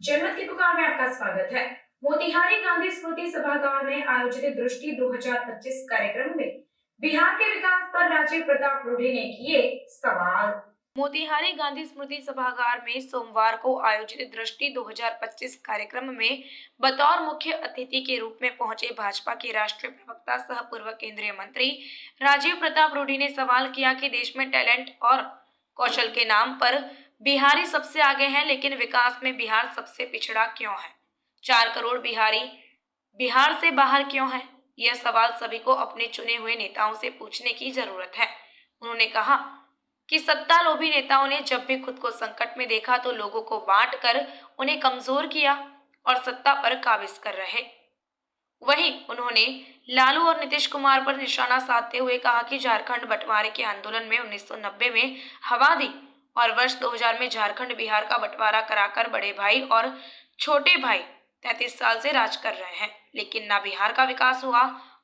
जनमत की पुकार में आपका स्वागत है। मोतिहारी गांधी स्मृति सभागार में आयोजित दृष्टि 2025 कार्यक्रम में बिहार के विकास पर राजीव प्रताप रूडी ने किए सवाल। मोतिहारी गांधी स्मृति सभागार में सोमवार को आयोजित दृष्टि 2025 कार्यक्रम में बतौर मुख्य अतिथि के रूप में पहुंचे भाजपा के राष्ट्रीय प्रवक्ता सह पूर्व केंद्रीय मंत्री राजीव प्रताप रूडी ने सवाल किया कि देश में टैलेंट और कौशल के नाम पर बिहारी सबसे आगे हैं, लेकिन विकास में बिहार सबसे पिछड़ा क्यों है? 4 करोड़ बिहारी बिहार से बाहर क्यों हैं? यह सवाल सभी को अपने चुने हुए नेताओं से पूछने की जरूरत है। उन्होंने कहा कि सत्ता लोभी नेताओं ने जब भी खुद को संकट में देखा तो लोगों को बांट कर उन्हें कमजोर किया और सत्ता पर काबिज कर रहे। वहीं उन्होंने लालू और नीतीश कुमार पर निशाना साधते हुए कहा कि झारखंड बंटवारे के आंदोलन में 1990 में हवा दी और वर्ष 2000 में झारखंड बिहार का बंटवारा कराकर बड़े भाई और छोटे भाई 33 साल से राज कर रहे हैं, लेकिन ना बिहार का विकास हुआ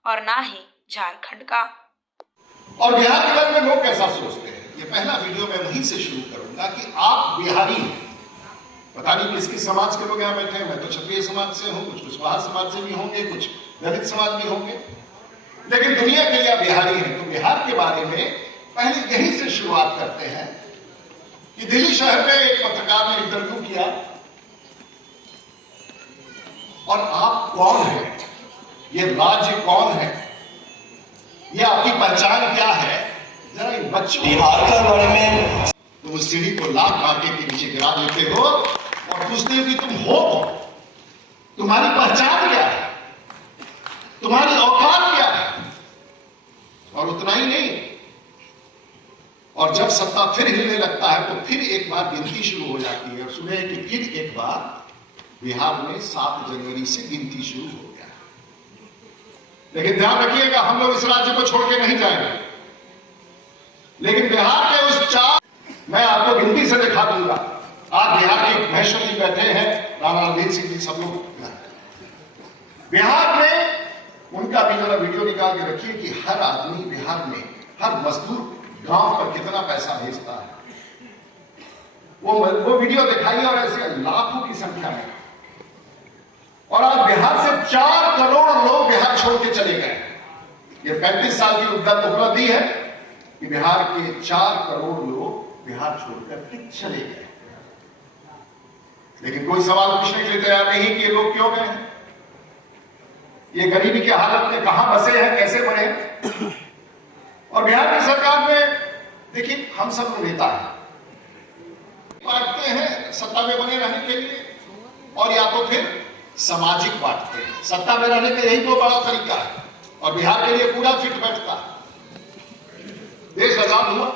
और ना ही झारखंड का। और बिहार के बारे में लोग कैसा सोचते हैं, ये पहला वीडियो मैं वहीं से शुरू करूंगा कि आप बिहारी हैं। पता नहीं किस किस समाज के लोग यहाँ बैठे हैं। मैं तो क्षत्रिय समाज से हूँ, कुछ कुशवाहा समाज से भी होंगे, कुछ दलित समाज भी होंगे, लेकिन दुनिया के लिए बिहारी हैं। तो बिहार के बारे में पहले यहीं से शुरुआत करते हैं कि दिल्ली शहर में एक पत्रकार ने इंटरव्यू किया और आप कौन हैं, ये राज्य कौन है, ये आपकी पहचान क्या है, जरा इन बच्चों बिहार के बारे में। तो उस सीढ़ी को लाख कांटे के नीचे गिरा देते हो और पूछते हो कि तुम हो कौन, तुम्हारी पहचान क्या है, तुम्हारी औकात क्या है। और उतना ही नहीं, और जब सत्ता फिर हिलने लगता है तो फिर एक बार गिनती शुरू हो जाती है। और सुने कि फिर एक बार बिहार में 7 जनवरी से गिनती शुरू हो गया। लेकिन ध्यान रखिएगा, हम लोग इस राज्य को छोड़ के नहीं जाएंगे, लेकिन बिहार के उस 4 मैं आपको गिनती से दिखा दूंगा। आज बिहार के महेश्वर जी बैठे हैं, राणा रणधीर सिंह जी, सब लोग बिहार में। उनका भी जरा वीडियो निकाल के रखिए कि हर आदमी बिहार में, हर मजदूर गांव पर कितना पैसा भेजता है। वो वीडियो दिखाइए और ऐसे लाखों की संख्या में। और आज बिहार से 4 करोड़ लोग बिहार छोड़ के चले गए। ये 35 साल की उपलब्धि है कि बिहार के 4 करोड़ लोग बिहार छोड़कर के चले गए। लेकिन कोई सवाल पूछने के लिए तैयार नहीं कि ये लोग क्यों गए हैं, ये गरीबी की हालत में कहां बसे हैं, कैसे बढ़े। और बिहार की सरकार में देखिए, हम सब नेता हैं, बांटते हैं सत्ता में बने रहने के लिए, और या तो फिर सामाजिक बांटते हैं। सत्ता में रहने का यही 2 बड़ा तरीका है, और बिहार के लिए पूरा फिट बैठता है। देश आजाद हुआ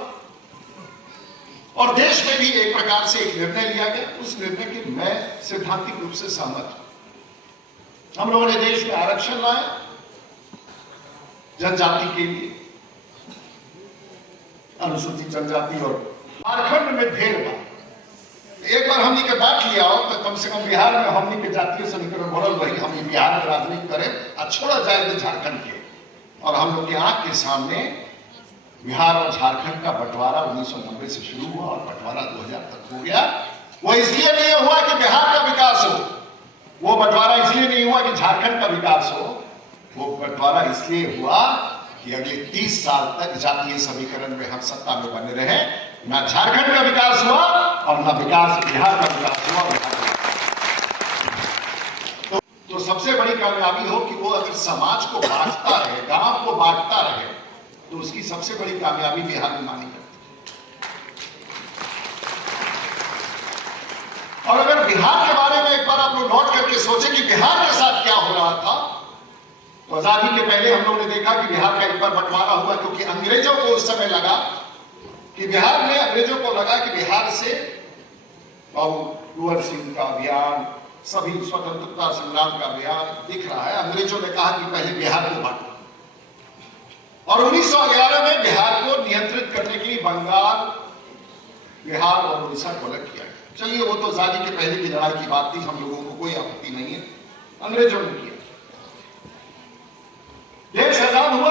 और देश में भी एक प्रकार से एक निर्णय लिया गया। उस निर्णय के मैं सैद्धांतिक रूप से सहमत हूं। हम लोगों ने देश में आरक्षण लाया जनजाति के लिए, अनुसूचित जनजाति, और झारखंड में भेदभाव। एक बार हमने के बात लिया हो तो कम से कम बिहार में हमने के जातीय समीकरण बढ़ल रही, हम बिहार में राजनीति करें और छोड़ा जाए तो झारखंड के। और हम लोग की आंख के सामने बिहार और झारखंड का बंटवारा 1990 से शुरू हुआ और बंटवारा 2000 तक हो गया। वो इसलिए नहीं हुआ कि बिहार का विकास हो, वो बंटवारा इसलिए नहीं हुआ कि झारखंड का विकास हो, वो बंटवारा इसलिए हुआ कि अगले 30 साल तक जातीय समीकरण में हम सत्ता में बने रहे। ना झारखंड का विकास हुआ और ना विकास बिहार का विकास हुआ। तो सबसे बड़ी कामयाबी हो कि वो अगर समाज को बांटता रहे, गांव को बांटता रहे, तो उसकी सबसे बड़ी कामयाबी बिहार में मानी जाती है। और अगर बिहार के बारे में एक बार आप लोग नोट करके सोचें कि बिहार के साथ क्या हो रहा था, तो आजादी के पहले हम लोग ने देखा कि बिहार का एक बार बंटवारा हुआ, क्योंकि अंग्रेजों को उस समय लगा कि बिहार में, अंग्रेजों को लगा कि बिहार से कुंवर सिंह का अभियान, सभी स्वतंत्रता संग्राम का अभियान दिख रहा है। अंग्रेजों ने कहा कि पहले बिहार को बांटो, और 1911 में बिहार को नियंत्रित करने के लिए बंगाल, बिहार और उड़ीसा को अलग किया गया। चलिए, वो तो आजादी के पहले की लड़ाई की बात थी, हम लोगों को कोई आपत्ति नहीं है, अंग्रेजों ने किया। देश आजाद हुआ,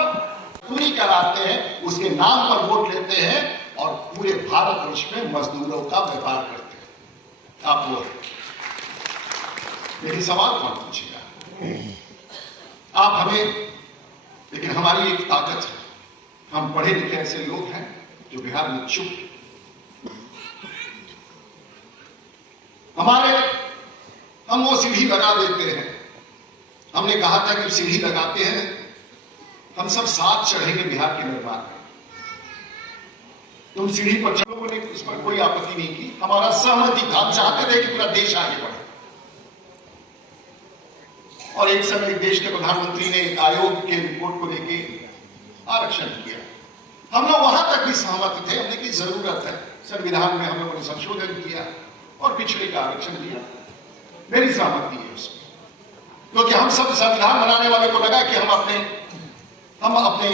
पूरी कराते हैं, उसके नाम पर वोट लेते हैं और पूरे भारतवर्ष में मजदूरों का व्यापार करते हैं। आप वो लेकिन सवाल कौन पूछेगा? आप हमें, लेकिन हमारी एक ताकत है, हम पढ़े लिखे ऐसे लोग हैं जो बिहार में चुप, हम वो सीढ़ी लगा देते हैं। हमने कहा था कि सीढ़ी लगाते हैं, हम सब साथ चढ़ेंगे बिहार के निर्माण में। तुम सीढ़ी पर चढ़ो, लोगों ने उस पर कोई आपत्ति नहीं की, हमारा सहमति था। हम चाहते थे कि पूरा देश आगे बढ़े। और एक समय देश के प्रधानमंत्री ने एक आयोग के रिपोर्ट को लेकर आरक्षण किया। हम लोग वहां तक भी सहमत थे, हमने की जरूरत है, संविधान में हम लोगों ने संशोधन किया और पिछड़े का आरक्षण दिया। मेरी सहमति है उसमें, क्योंकि हम सब संविधान बनाने वाले को लगा कि हम अपने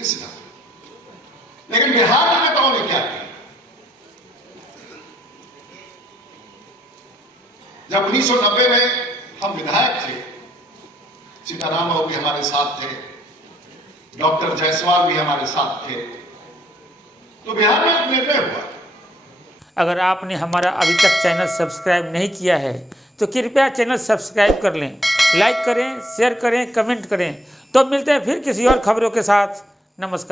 इस, लेकिन बिहार के नेताओं ने क्या किया? जब 1990 में हम विधायक थे, सीताराम बाबू भी हमारे साथ थे, डॉक्टर जायसवाल भी हमारे साथ थे, तो बिहार में एक निर्णय हुआ। अगर आपने हमारा अभी तक चैनल सब्सक्राइब नहीं किया है तो कृपया चैनल सब्सक्राइब कर लें, लाइक करें, शेयर करें, कमेंट करें। तो मिलते हैं फिर किसी और खबरों के साथ। नमस्कार।